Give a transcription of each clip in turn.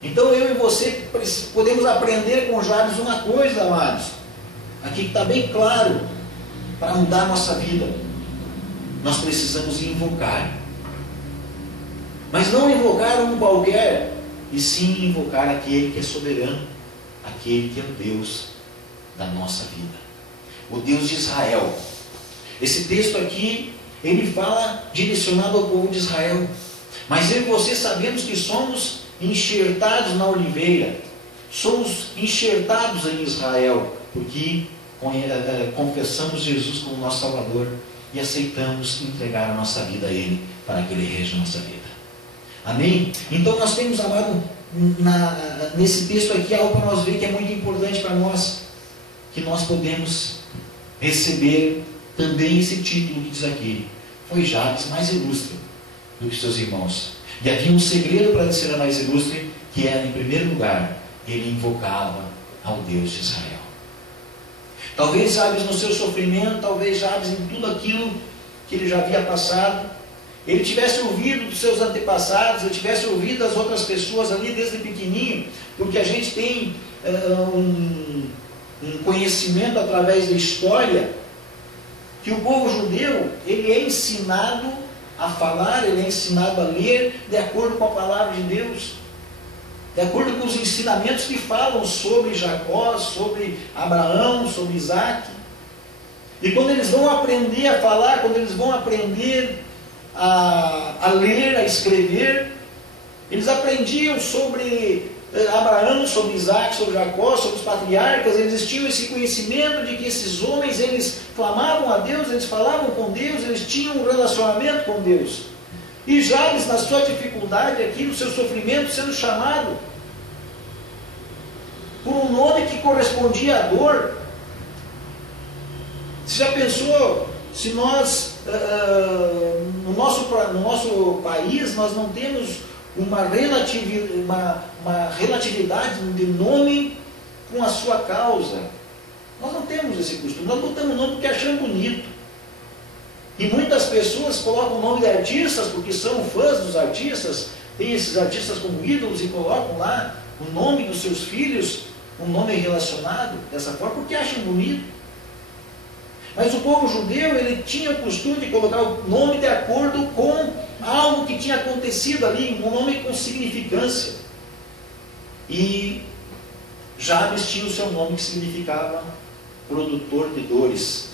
Então eu e você podemos aprender com Jabes uma coisa, amados, aqui que está bem claro, para mudar a nossa vida. Nós precisamos invocar, mas não invocar um qualquer, e sim invocar aquele que é soberano, aquele que é o Deus da nossa vida, o Deus de Israel. Esse texto aqui, ele fala direcionado ao povo de Israel, mas eu e você sabemos que somos enxertados na oliveira, somos enxertados em Israel, porque confessamos Jesus como nosso Salvador e aceitamos entregar a nossa vida a Ele, para que Ele reja a nossa vida. Amém? Então nós temos, amado, nesse texto aqui, algo para nós ver que é muito importante para nós, que nós podemos receber também esse título que diz aqui: foi Jabes mais ilustre do que seus irmãos. E havia um segredo para ele ser mais ilustre, que era, em primeiro lugar, ele invocava ao Deus de Israel. Talvez Jabes no seu sofrimento, talvez Jabes em tudo aquilo que ele já havia passado, ele tivesse ouvido dos seus antepassados, ele tivesse ouvido das outras pessoas ali desde pequenininho, porque a gente tem um conhecimento através da história, que o povo judeu, ele é ensinado a falar, ele é ensinado a ler de acordo com a palavra de Deus, de acordo com os ensinamentos que falam sobre Jacó, sobre Abraão, sobre Isaac. E quando eles vão aprender a falar, quando eles vão aprender a ler, a escrever, eles aprendiam sobre Abraão, sobre Isaac, sobre Jacó, sobre os patriarcas. Eles tinham esse conhecimento de que esses homens, eles clamavam a Deus, eles falavam com Deus, eles tinham um relacionamento com Deus. E Jabes, na sua dificuldade aqui, no seu sofrimento, sendo chamado por um nome que correspondia à dor. Você já pensou se nós, no nosso país, nós não temos uma relatividade de nome com a sua causa? Nós não temos esse costume. Nós botamos nome porque achamos bonito. E muitas pessoas colocam o nome de artistas porque são fãs dos artistas, tem esses artistas como ídolos e colocam lá o nome dos seus filhos, um nome relacionado dessa forma, porque acham bonito. Mas o povo judeu, ele tinha o costume de colocar o nome de acordo com algo que tinha acontecido ali, um nome com significância. E Jabes tinha o seu nome que significava produtor de dores.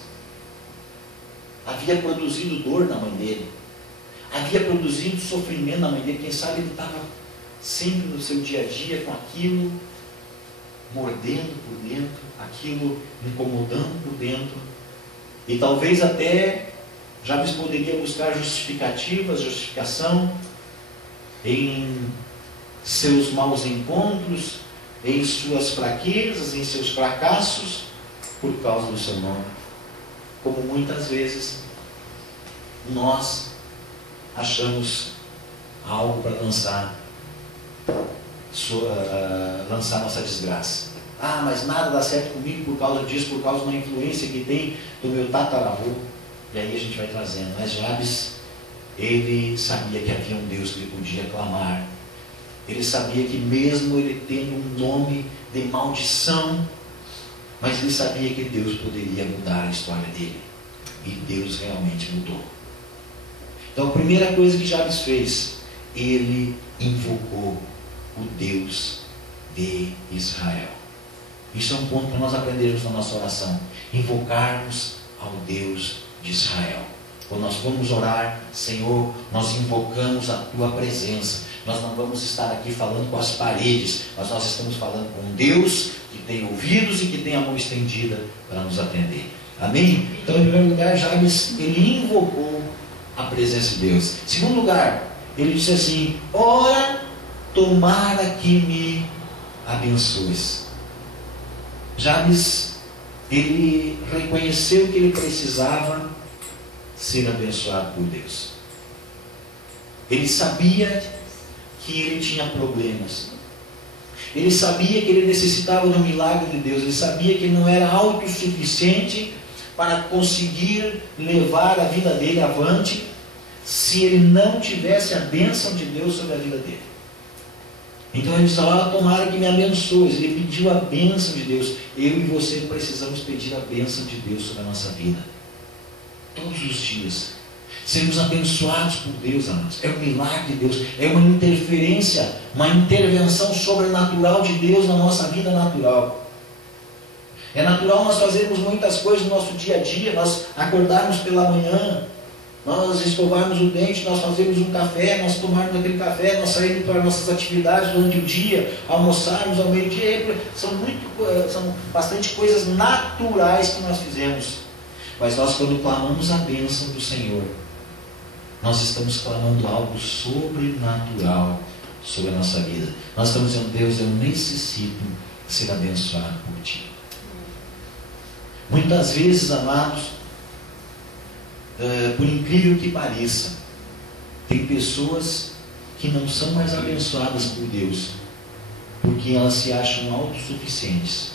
Havia produzido dor na mãe dele, havia produzido sofrimento na mãe dele. Quem sabe ele estava sempre no seu dia a dia com aquilo mordendo por dentro, aquilo incomodando por dentro. E talvez até Jabes poderia buscar justificação em seus maus encontros, em suas fraquezas, em seus fracassos, por causa do seu nome. Como muitas vezes nós achamos algo para lançar nossa desgraça. Ah, mas nada dá certo comigo por causa disso, por causa de uma influência que tem do meu tataravô. E aí a gente vai trazendo. Mas Jabes, ele sabia que havia um Deus que ele podia clamar. Ele sabia que mesmo ele tendo um nome de maldição, mas ele sabia que Deus poderia mudar a história dele. E Deus realmente mudou. Então a primeira coisa que Jabes fez, ele invocou o Deus de Israel. Isso é um ponto para nós aprendermos na nossa oração. Invocarmos ao Deus de Israel. Quando nós vamos orar, Senhor, nós invocamos a Tua presença. Nós não vamos estar aqui falando com as paredes, mas nós estamos falando com um Deus que tem ouvidos e que tem a mão estendida para nos atender. Amém? Então, em primeiro lugar, Jabes, ele invocou a presença de Deus. Em segundo lugar, ele disse assim: ora, tomara que me abençoes. Jabes, ele reconheceu que ele precisava ser abençoado por Deus. Ele sabia que ele tinha problemas. Ele sabia que ele necessitava do milagre de Deus. Ele sabia que ele não era autossuficiente para conseguir levar a vida dele avante se ele não tivesse a bênção de Deus sobre a vida dele. Então ele diz, tomara que me abençoe. Ele pediu a bênção de Deus. Eu e você precisamos pedir a bênção de Deus sobre a nossa vida. Todos os dias. Sermos abençoados por Deus, amados. É um milagre de Deus. É uma interferência, uma intervenção sobrenatural de Deus na nossa vida natural. É natural nós fazermos muitas coisas no nosso dia a dia. Nós acordarmos pela manhã, nós escovarmos o dente, nós fazermos um café, nós tomarmos aquele café, nós sairmos para nossas atividades durante o dia, almoçarmos ao meio-dia. São bastante coisas naturais que nós fizemos. Mas nós, quando clamamos a bênção do Senhor, nós estamos clamando algo sobrenatural sobre a nossa vida. Nós estamos dizendo, Deus, eu necessito ser abençoado por Ti. Muitas vezes, amados, por incrível que pareça, tem pessoas que não são mais abençoadas por Deus, porque elas se acham autossuficientes.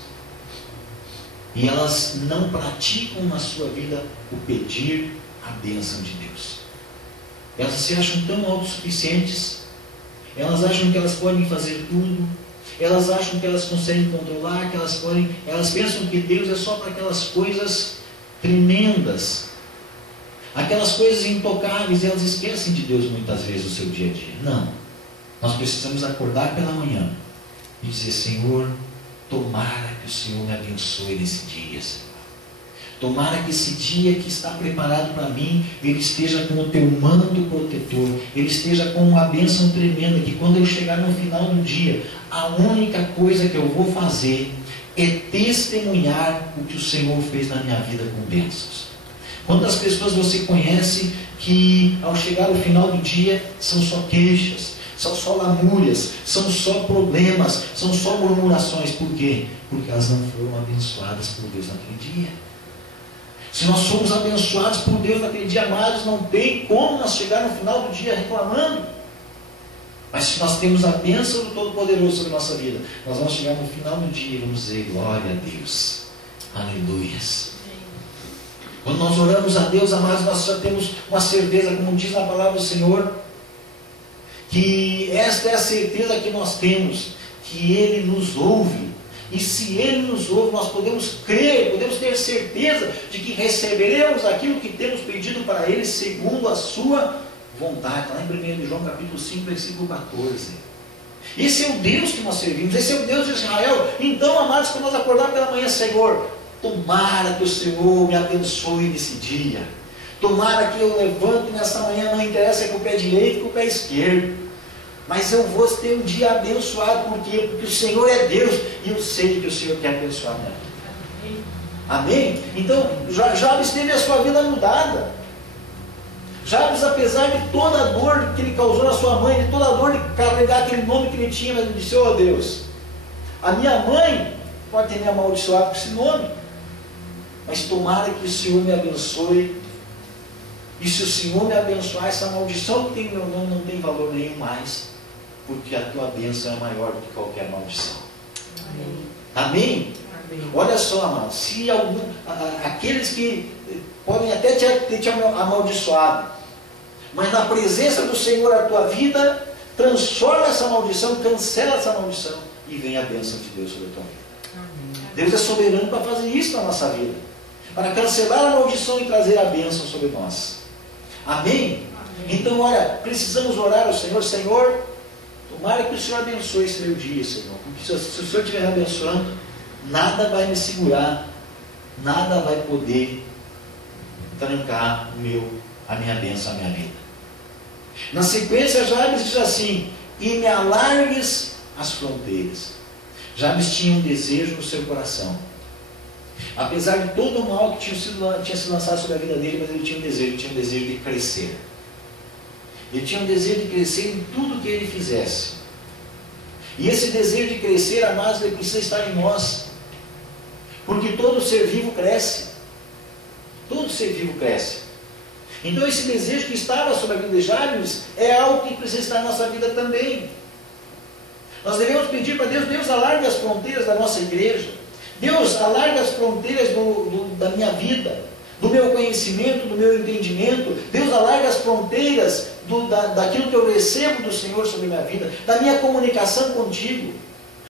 E elas não praticam na sua vida o pedir a bênção de Deus. Elas se acham tão autossuficientes, elas acham que elas podem fazer tudo, elas acham que elas conseguem controlar, que elas pensam que Deus é só para aquelas coisas tremendas, aquelas coisas intocáveis, e elas esquecem de Deus muitas vezes no seu dia a dia. Não, nós precisamos acordar pela manhã e dizer, Senhor, tomara que o Senhor me abençoe nesse dia, Senhor. Tomara que esse dia que está preparado para mim, ele esteja com o teu manto protetor, ele esteja com uma bênção tremenda, que quando eu chegar no final do dia, a única coisa que eu vou fazer é testemunhar o que o Senhor fez na minha vida com bênçãos. Quantas pessoas você conhece que ao chegar no final do dia são só queixas, são só lamúrias, são só problemas, são só murmurações? Por quê? Porque elas não foram abençoadas por Deus naquele dia. Se nós somos abençoados por Deus naquele dia, amados, não tem como nós chegar no final do dia reclamando. Mas se nós temos a bênção do Todo-Poderoso sobre a nossa vida, nós vamos chegar no final do dia e vamos dizer, glória a Deus, aleluias. Quando nós oramos a Deus, amados, nós já temos uma certeza, como diz na palavra do Senhor, que esta é a certeza que nós temos, que Ele nos ouve. E se Ele nos ouve, nós podemos crer, podemos ter certeza de que receberemos aquilo que temos pedido para Ele, segundo a sua vontade. Está lá em 1 João capítulo 5, versículo 14. Esse é o Deus que nós servimos, esse é o Deus de Israel. Então, amados, quando nós acordarmos pela manhã, Senhor, tomara que o Senhor me abençoe nesse dia. Tomara que eu levante nessa manhã, não interessa se é com o pé direito ou com o pé esquerdo. Mas eu vou ter um dia abençoado. Por quê? Porque o Senhor é Deus. E eu sei que o Senhor quer abençoar a minha vida. Amém? Então, Jabes teve a sua vida mudada. Jabes, apesar de toda a dor que ele causou na sua mãe, de toda a dor de carregar aquele nome que ele tinha, mas ele disse, ó Deus, a minha mãe pode ter me amaldiçoado com esse nome, mas tomara que o Senhor me abençoe. E se o Senhor me abençoar, essa maldição que tem no meu nome não tem valor nenhum mais, porque a tua bênção é maior do que qualquer maldição. Amém? Amém? Olha só, amados, se aqueles que podem até ter te amaldiçoado, mas na presença do Senhor a tua vida, transforma essa maldição, cancela essa maldição e vem a bênção de Deus sobre a tua vida. Amém. Deus é soberano para fazer isso na nossa vida, para cancelar a maldição e trazer a bênção sobre nós. Amém? Amém? Então, olha, precisamos orar ao Senhor. Senhor, tomara que o Senhor abençoe esse meu dia, Senhor. Porque se o Senhor estiver abençoando, nada vai me segurar, nada vai poder trancar a minha bênção, a minha vida. Na sequência, Jabes diz assim, e me alargues as fronteiras. Jabes tinha um desejo no seu coração. Apesar de todo o mal que tinha se lançado sobre a vida dele, mas ele tinha um desejo de crescer. Ele tinha um desejo de crescer em tudo que ele fizesse. E esse desejo de crescer, amados, ele precisa estar em nós. Porque todo ser vivo cresce. Todo ser vivo cresce. Então esse desejo que estava sobre a vida de Jabes é algo que precisa estar na nossa vida também. Nós devemos pedir para Deus, Deus alargue as fronteiras da nossa igreja. Deus, alarga as fronteiras da minha vida, do meu conhecimento, do meu entendimento. Deus, alarga as fronteiras daquilo que eu recebo do Senhor sobre a minha vida, da minha comunicação contigo.